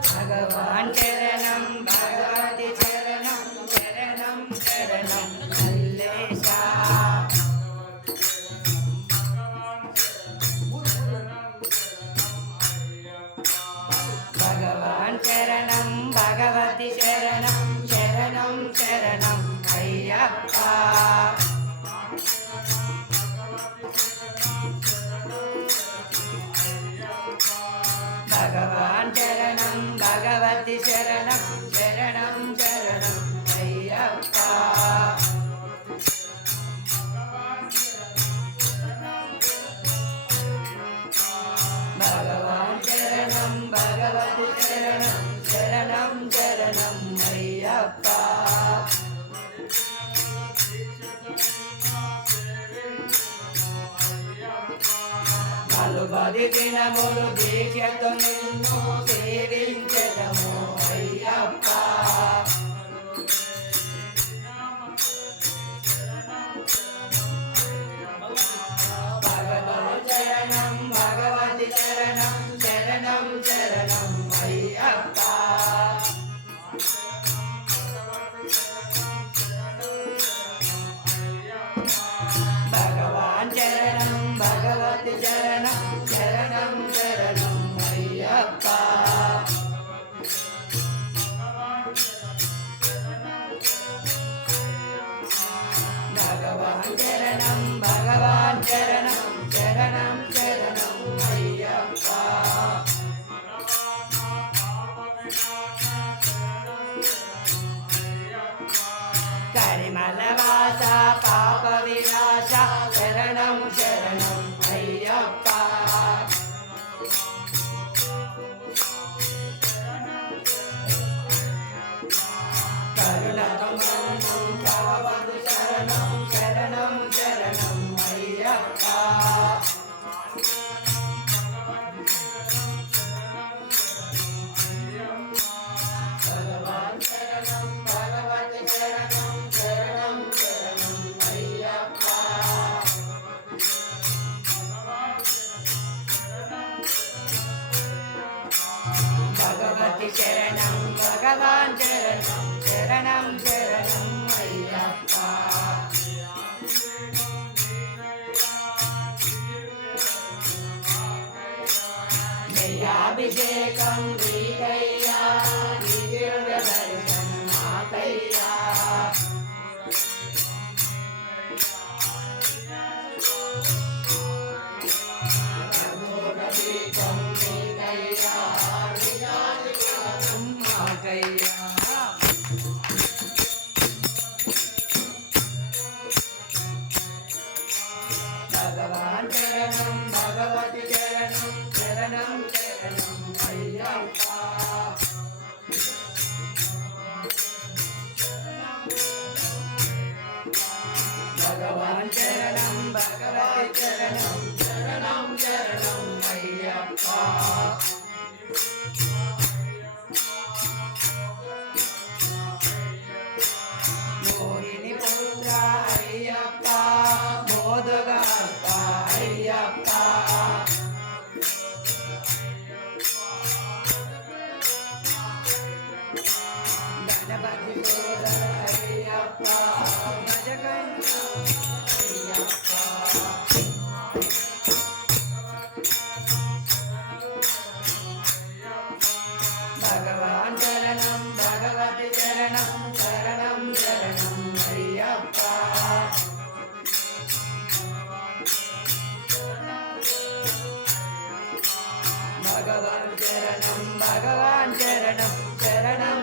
भगवान चरणं भगवती चरणं चरणं चरणं मल्लेशा भगवान चरणं भगवती चरणं चरणं चरणं अय्यप्पा भगवान चरणं भगवती चरणं चरणं चरणं अय्यप्पा भगवान चरणं भगवती चरणं चरणं चरणं अय्यप्पा నలుబది దినములు దీక్షతో నిన్ను సేవించెదము అయ్యప్ప భగవతి చరణం భగవతి చరణం చరణం చరణం అయ్యప్ప భగవాన్ చరణం భగవతి చరణం చరణం చరణం అయ్యప్ప భగవాన్ చరణం భగవాన్ చరణం చరణం చరణం అయ్యప్ప కరిమలవాస పాప వినాశ శరణం శరణం అయ్యప్ప కరుణకమలం కావదు శరణం శరణం శరణం అయ్యప్ప భగవాన్ చరణం భగవతి చరణం చరణం చరణం అయ్యప్ప భగవతి చరణం భగవాన్ చరణం చరణం చరణం అయ్యప్ప జయాభిషేకం శ్రీకయ్యా దివ్య దర్శనం మాకయ్యా అభిషేకం శ్రీకయ్యా మాకయ్యా భగవాన్ చరణం భగవతి చరణం చరణం చరణం అయ్యప్ప భగవాన్ చరణం భగవతి చరణం చరణం చరణం అయ్యప్ప మోహిని పుత్ర అయ్యప్ప మోదగాస్త అయ్యప్ప గణపతి సోదర అయ్యప్ప భజగంట అయ్యప్ప భగవాన్ చరణం భగవతి చరణం చరణం చరణం అయ్యప్ప భగవాన్ చరణం భగవాన్ చరణం చరణం